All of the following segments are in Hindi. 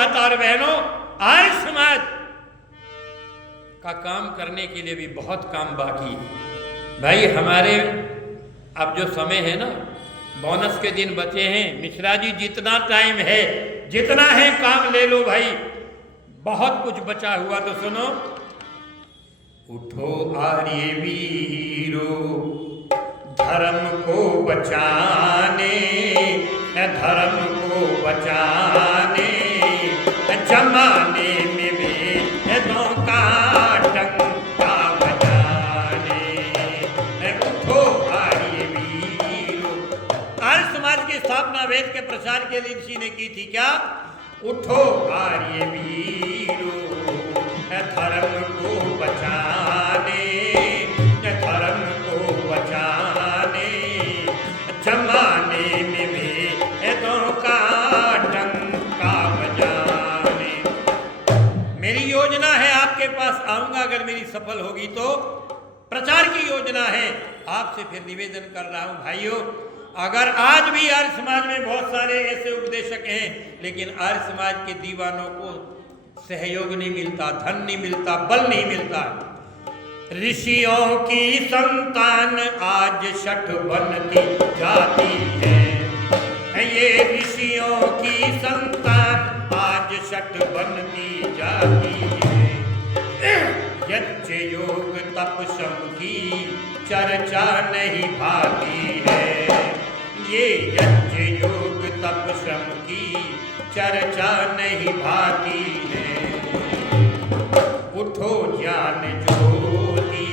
माता और बहनों, आर्य समाज का काम करने के लिए भी बहुत काम बाकी है भाई। हमारे अब जो समय है ना, बोनस के दिन बचे हैं। मिश्रा जी, जितना टाइम है, जितना है काम ले लो भाई, बहुत कुछ बचा हुआ। तो सुनो, उठो आर्य वीरो धर्म को बचाने, धर्म को बचाने, जमाने में वेदों का डंका बजाने। उठो आर्य वीरो। आर्य समाज की स्थापना वेद के प्रचार के लिए ऋषि ने की थी। क्या? उठो आर्य वीरो धर्म को बचाने, धर्म को बचाने, जमाने में वेदों का डंका बजाने। मेरी योजना है, आपके पास आऊंगा अगर मेरी सफल होगी तो। प्रचार की योजना है। आपसे फिर निवेदन कर रहा हूं भाइयों, अगर आज भी आर्य समाज में बहुत सारे ऐसे उपदेशक हैं, लेकिन आर्य समाज के दीवानों को सहयोग नहीं मिलता, धन नहीं मिलता, बल नहीं मिलता। ऋषियों की संतान आज शठ बनती जाती है। ये ऋषियों की संतान आज शठ बनती जाती है। यज्ञ योग तप शम की चर्चा नहीं भाती है। ये यज्ञ योग तप श्रम की चर्चा नहीं भाती है। उठो ज्ञान ज्योति,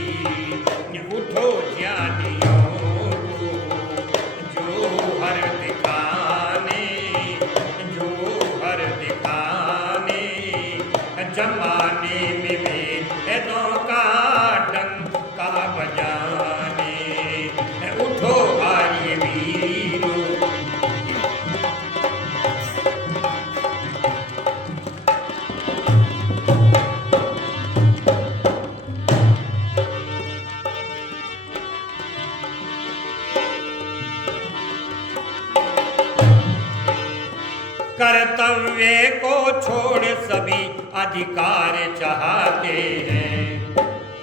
उठो ज्ञानियों को, जो हर दिखाने, जो हर दिखाने, जमाने में वेदों का डंका बजाने। उठो आर्य वीरो। कर्तव्य को छोड़ सभी अधिकार चाहते हैं।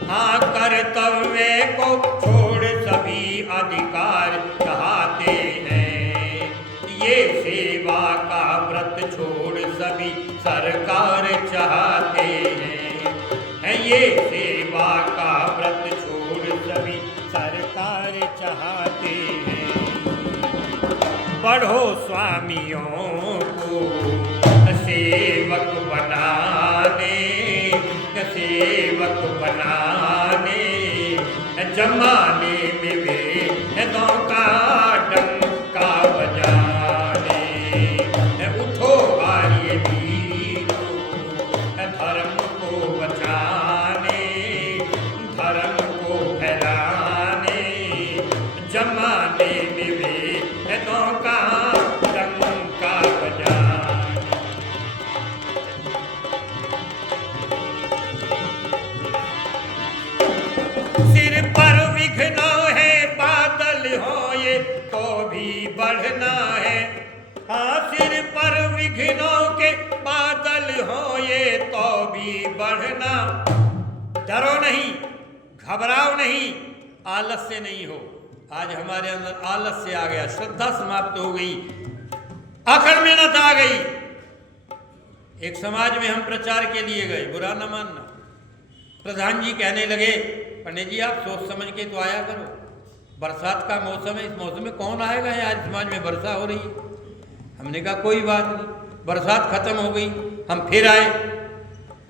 हाँ, कर्तव्य को छोड़ सभी अधिकार चाहते हैं। ये सेवा का व्रत छोड़ सभी सरकार चाहते हैं। ये सेवा का व्रत छोड़ सभी सरकार चाहते हैं। बढ़ो स्वामियों को सेवक बनाने, सेवक बनाने, जमाने में वेदों का डंका बजाने। उठो आर्य वीरो धर्म को बचाने, धर्म को फैलाने, जमाने में वेदों का डंका बजाने। सिर पर विघ्न है, बादल हो ये तो भी बढ़ना है। हाँ, सिर पर विघ्नों के बादल हो ये तो भी बढ़ना। डरो नहीं, घबराओ नहीं, आलस से नहीं हो। आज हमारे अंदर आलस से आ गया, श्रद्धा समाप्त हो गई, आखिर मेहनत आ गई। एक समाज में हम प्रचार के लिए गए, बुरा न मानना। प्रधान जी कहने लगे, पंडित जी आप सोच समझ के तो आया करो, बरसात का मौसम है, इस मौसम में कौन आएगा? है आज समाज में वर्षा हो रही है। हमने कहा कोई बात नहीं, बरसात खत्म हो गई, हम फिर आए,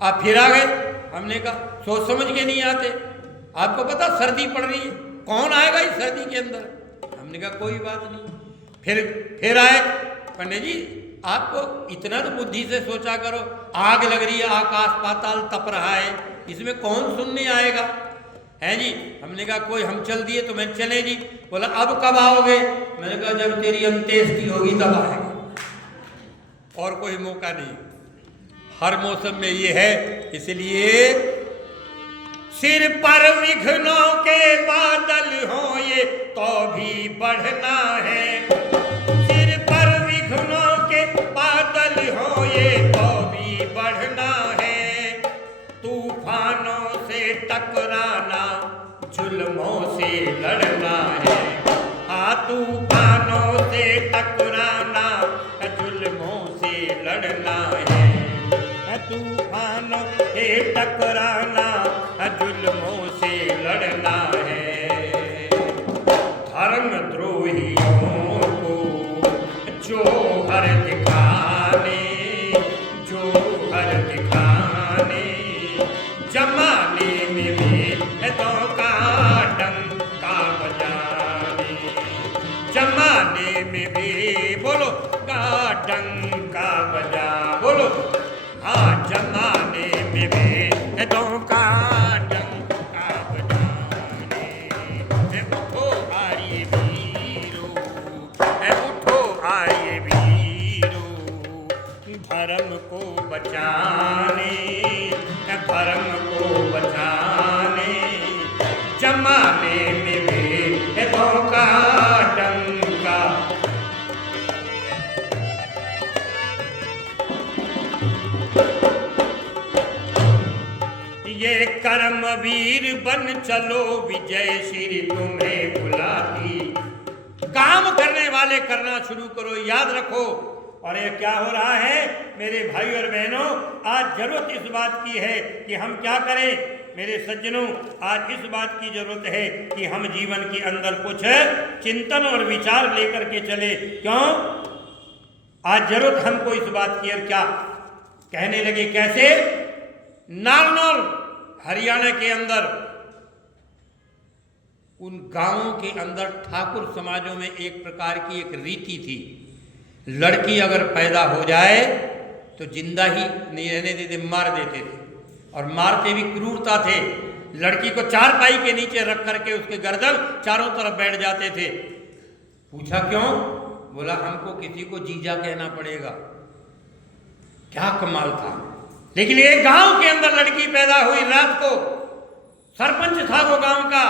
आप फिर आ गए। हमने कहा सोच समझ के नहीं आते, आपको पता सर्दी पड़ रही है, कौन आएगा इस सर्दी के अंदर? हमने कहा कोई बात नहीं, फिर आए। पंडित जी आपको इतना तो बुद्धि से सोचा करो, आग लग रही है, आकाश पाताल तप रहा है, इसमें कौन सुनने आएगा? है जी। हमने कहा कोई, हम चल दिए तो मैं चले जी। बोला अब कब आओगे? मैंने कहा जब तेरी अंत्येष्टि होगी तब आएगा, और कोई मौका नहीं। हर मौसम में ये है, इसलिए सिर पर विघ्नों के बादल हो ये तो भी बढ़ना है। सिर पर विघ्नों के बादल हो ये तो बढ़ना है, तूफानों से टकराना, जुल्मों से लड़ना है। हाँ, तूफानों से टकराना, जुल्मों से लड़ना है। तूफानों से टकराना, जुल्मों से लड़ना है। धर्मद्रोहियों को जोहर दिखाने, जोहर दिखाने, जमाने में वेदों का डंका बजाने, जमाने में भी बोलो का डंका बजा, बोलो हाँ, जमाने में वेदों का डंका बजाने। उठो आए वीरो, उठो आए वीरो, धर्म को बचाने, धर्म को बचाने, जमाने में वेदों का डंका। ये कर्मवीर बन चलो, विजय श्री तुम्हें बुलाती। काम करने वाले करना शुरू करो, याद रखो। और ये क्या हो रहा है मेरे भाई और बहनों, आज जरूरत इस बात की है कि हम क्या करें। मेरे सज्जनों, आज इस बात की जरूरत है कि हम जीवन के अंदर कुछ चिंतन और विचार लेकर के चले। क्यों? आज जरूरत हमको इस बात की। और क्या कहने लगे, कैसे? नारनौल हरियाणा के अंदर, उन गांवों के अंदर ठाकुर समाजों में एक प्रकार की एक रीति थी। लड़की अगर पैदा हो जाए तो जिंदा ही नहीं रहने देते, मार देते थे। और मारते भी क्रूरता थे। लड़की को चारपाई के नीचे रख करके उसके गर्दन चारों तरफ बैठ जाते थे। पूछा क्यों? बोला हमको किसी को जीजा कहना पड़ेगा। क्या कमाल था। लेकिन एक गांव के अंदर लड़की पैदा हुई रात को। सरपंच था वो गांव का।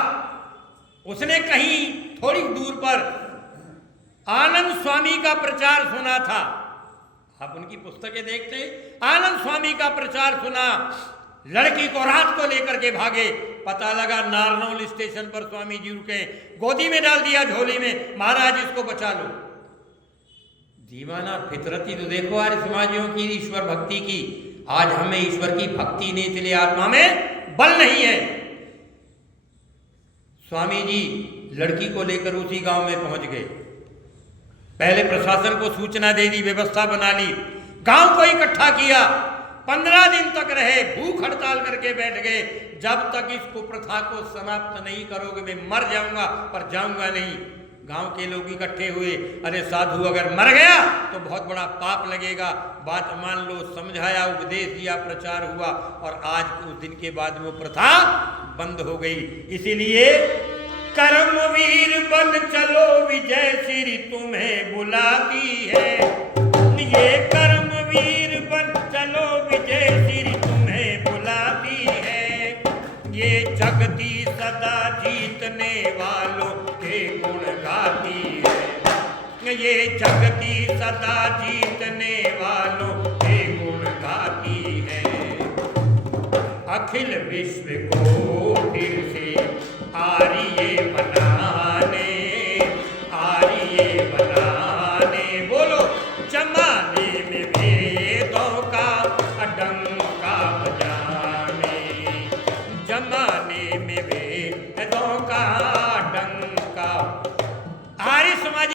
उसने कहीं थोड़ी दूर पर आनंद स्वामी का प्रचार सुना था। आप उनकी पुस्तकें देखते हैं। आनंद स्वामी का प्रचार सुना। लड़की को रात को लेकर के भागे। पता लगा नारनौल स्टेशन पर स्वामी जी रुके। गोदी में डाल दिया, झोली में, महाराज इसको बचा लो। दीवाना फितरती तो देखो आर्य समाजियों की, ईश्वर भक्ति की। आज हमें ईश्वर की भक्ति नहीं, इसलिए आत्मा में बल नहीं है। स्वामी जी लड़की को लेकर उसी गांव में पहुंच गए। पहले प्रशासन को सूचना दे दी, व्यवस्था बना ली, गांव को इकट्ठा किया। 15 दिन तक रहे, भूख हड़ताल करके बैठ गए। जब तक इस कुप्रथा को समाप्त नहीं करोगे मैं मर जाऊंगा, पर जाऊंगा नहीं। गांव के लोग इकट्ठे हुए। अरे साधु अगर मर गया तो बहुत बड़ा पाप लगेगा, बात मान लो। समझाया, उपदेश दिया, प्रचार हुआ। और आज उस दिन के बाद वो प्रथा बंद हो गई। इसीलिए कर्मवीर बन चलो, विजय श्री तुम्हें बुलाती है। ये कर्मवीर बन चलो, विजय श्री तुम्हें बुलाती है। ये जगती सदा जीतने वालों के गुण गाती है। ये जगती सदा जीतने वालों के गुण गाती है। अखिल विश्व को फिर से आर्य बनाने, आर्य बनाने, बोलो जमाने में वेदों का डंका बजाने, जमाने में वेदों का